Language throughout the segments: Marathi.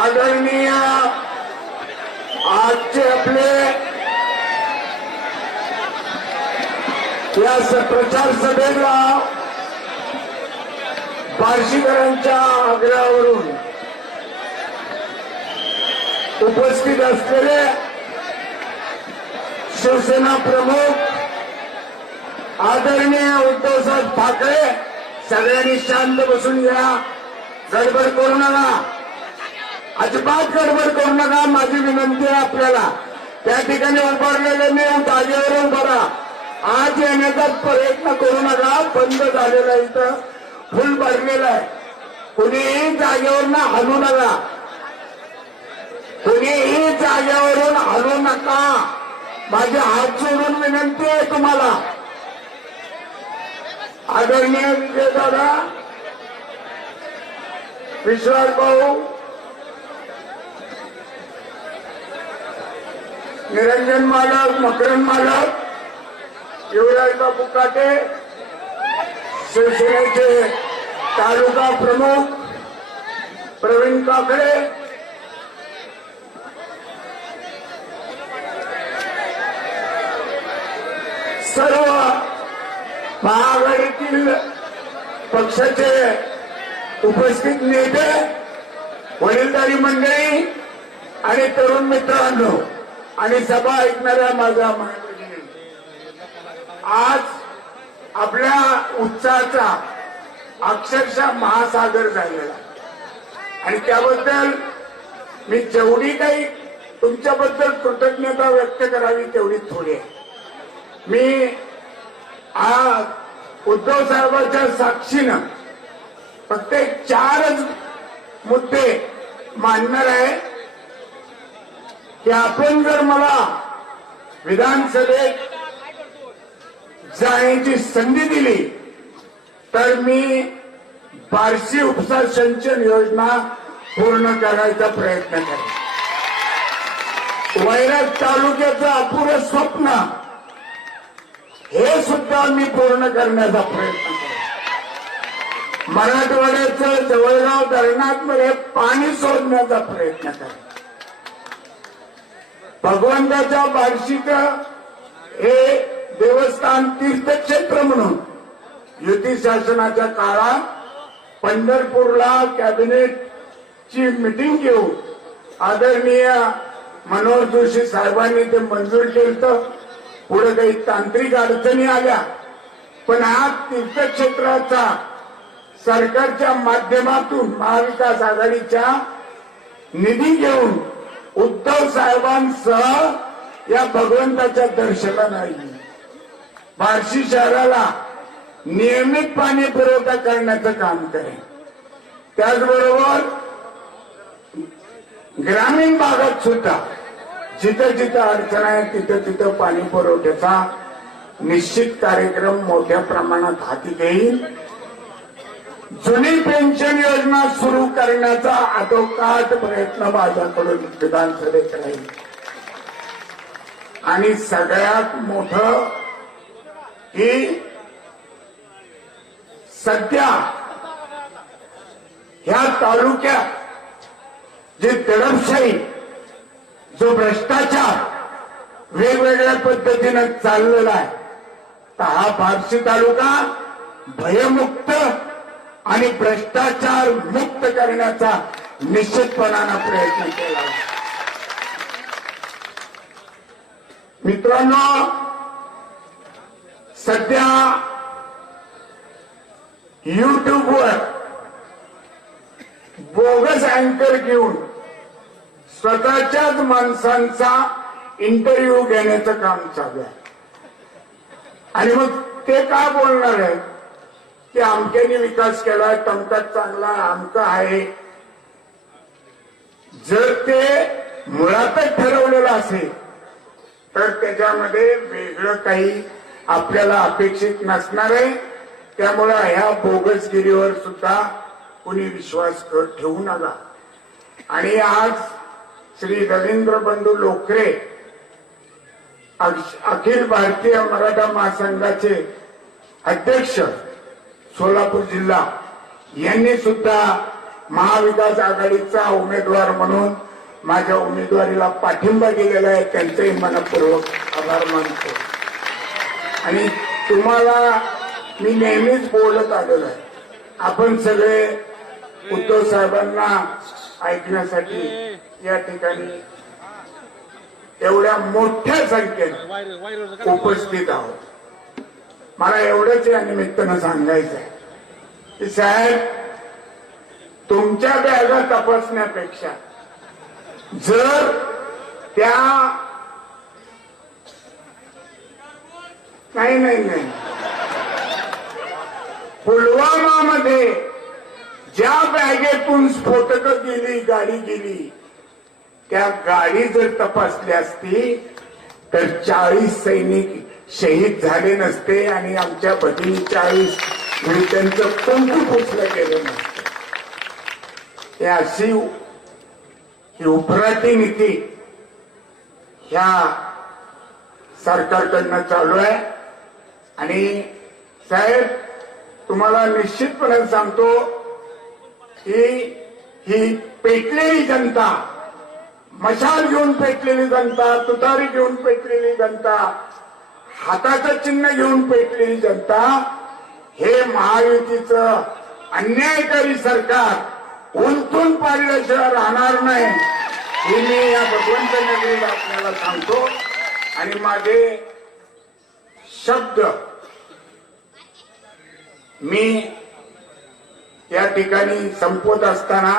आदरणीय आजचे आपले या प्रचार सभेला बार्शीकरांच्या आग्रहावरून उपस्थित असलेले शिवसेना प्रमुख आदरणीय उद्धवसाहेब ठाकरे सगळ्यांनी शांत बसून घ्या गडबड करू नका. अजिबात गडबड करू नका. माझी विनंती आहे आपल्याला. त्या ठिकाणी उभारलेले नाही जागेवर उभा आज येण्याचा प्रयत्न करू नका. बंद झालेला आहे इथं. फुल भरलेलं आहे. कुणीही जागेवर हलू नका. कुणीही जागेवरून हलू नका. माझे हात जोडून विनंती आहे तुम्हाला. आदरणीय विजय दादा विश्वास भाऊ निरंजन मालक मकरन मालक युवराज बापू काटे शिवसेनेचे तालुका प्रमुख प्रवीण काकडे. सर्व महाआघाडीतील पक्षाचे उपस्थित नेते वडीलधारी मंडळी आणि तरुण मित्रांनो आणि सभा ऐकणाऱ्या माझ्या आज आपल्या उत्साहाचा अक्षरशः महासागर झालेला आणि त्याबद्दल मी जेवढी काही तुमच्याबद्दल कृतज्ञता व्यक्त करावी तेवढी थोडी आहे. मी आज उद्धव साहेबांच्या साक्षीनं फक्त चारच मुद्दे मांडणार आहे. की आपण जर मला विधानसभेत जाण्याची संधी दिली तर मी बार्शी उपसा सिंचन योजना पूर्ण करायचा प्रयत्न करेन. वैराग तालुक्याचं अपुरं स्वप्न हे सुद्धा मी पूर्ण करण्याचा प्रयत्न करेन. मराठवाड्याचं जवळगाव धरणात मध्ये पाणी सोडण्याचा प्रयत्न करेन. भगवंताच्या बार्शीचं हे देवस्थान तीर्थक्षेत्र म्हणून युती शासनाच्या काळात पंढरपूरला कॅबिनेटची मिटिंग घेऊन आदरणीय मनोहर जोशी साहेबांनी ते मंजूर केलं तर पुढे काही तांत्रिक अडचणी आल्या पण हा तीर्थक्षेत्राचा सरकारच्या माध्यमातून महाविकास आघाडीच्या निधी घेऊन उद्धव साहेबांसह या भगवंताच्या दर्शनाला नाही बार्शी शहराला नियमित पाणी पुरवठा करण्याचं काम करेन. त्याचबरोबर ग्रामीण भागात सुद्धा जिथं जिथं अडचण आहे तिथं तिथं पाणी पुरवठ्याचा निश्चित कार्यक्रम मोठ्या प्रमाणात हाती घेईल जुनी पेन्शन योजना सुरू करण्याचा आटोकाट प्रयत्न माझ्याकडून विधानसभेत राहील आणि सगळ्यात मोठ की सध्या ह्या तालुक्यात जे दडपशाही जो भ्रष्टाचार वेगवेगळ्या पद्धतीनं चाललेला आहे तर हा फारसी तालुका भयमुक्त आणि भ्रष्टाचार मुक्त करण्याचा निश्चितपणानं प्रयत्न केला. मित्रांनो सध्या युट्यूबवर बोगस अँकर घेऊन स्वतःच्याच माणसांचा इंटरव्ह्यू घेण्याचं काम चालू आहे. आणि मग ते का बोलणार आहे की अमक्याने विकास केलाय तमकाच चांगला आमका आहे. जर ते मुळातच ठरवलेलं असेल तर त्याच्यामध्ये वेगळं काही आपल्याला अपेक्षित नसणार आहे. त्यामुळं ह्या बोगसगिरीवर सुद्धा कुणी विश्वास ठेवू नका. आणि आज श्री रवींद्र बंधू लोकरे अखिल भारतीय मराठा महासंघाचे अध्यक्ष सोलापूर जिल्हा. यांनी सुद्धा महाविकास आघाडीचा उमेदवार म्हणून माझ्या उमेदवारीला पाठिंबा दिलेला आहे. त्यांचंही मनपूर्वक आभार मानतो. आणि तुम्हाला मी नेहमीच बोलत आलेलो आहे. आपण सगळे उद्धव साहेबांना ऐकण्यासाठी या ठिकाणी एवढ्या मोठ्या संख्येने उपस्थित आहोत. मला एवढंच या निमित्तानं सांगायचं आहे. की साहेब तुमच्या बॅगा तपासण्यापेक्षा जर त्या नाही नाही नाही. पुलवामामध्ये ज्या बॅगेतून स्फोटक गेली गाडी गेली त्या गाडी जर तपासली असती तर चाळीस सैनिक शहीद झाले नसते आणि आमच्या भगिनीच्या चाळीस म्हणजे त्यांचं कुंकू पुसलं गेलं नसतं हे अशी ही नीती ह्या सरकारकडनं चालू आहे. आणि साहेब तुम्हाला निश्चितपणे सांगतो की ही पेटलेली जनता मशाल घेऊन पेटलेली जनता तुतारी घेऊन पेटलेली जनता हाताचं चिन्ह घेऊन पेटलेली जनता हे महायुतीचं अन्यायकारी सरकार उलथून पाडल्याशिवाय राहणार नाही हे मी या भगवंत नगरीला आपल्याला सांगतो. आणि माझे शब्द मी या ठिकाणी संपवत असताना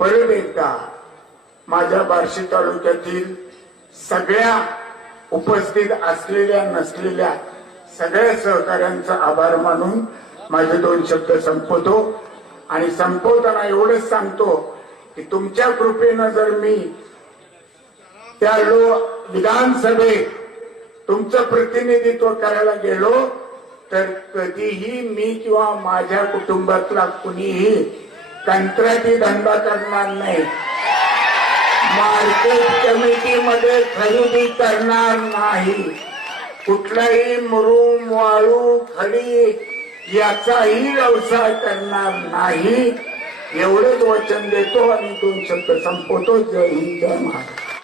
परत एकदा माझ्या बार्शी तालुक्यातील सगळ्या उपस्थित असलेल्या नसलेल्या सगळ्या सहकाऱ्यांचा आभार मानून माझे दोन शब्द संपवतो. आणि संपवताना एवढंच सांगतो की तुमच्या कृपेनं जर मी त्या लो विधानसभेत तुमचं प्रतिनिधित्व करायला गेलो तर कधीही मी किंवा माझ्या कुटुंबातला कुणीही कंत्राटी धंदा करणार नाही. मार्केट कमिटीमध्ये खरेदी करणार नाही. कुठलाही मुरुम वाळू खडी याचाही व्यवसाय करणार नाही. एवढंच वचन देतो आणि दोन शब्द संपवतो. जय हिंद जय महाराज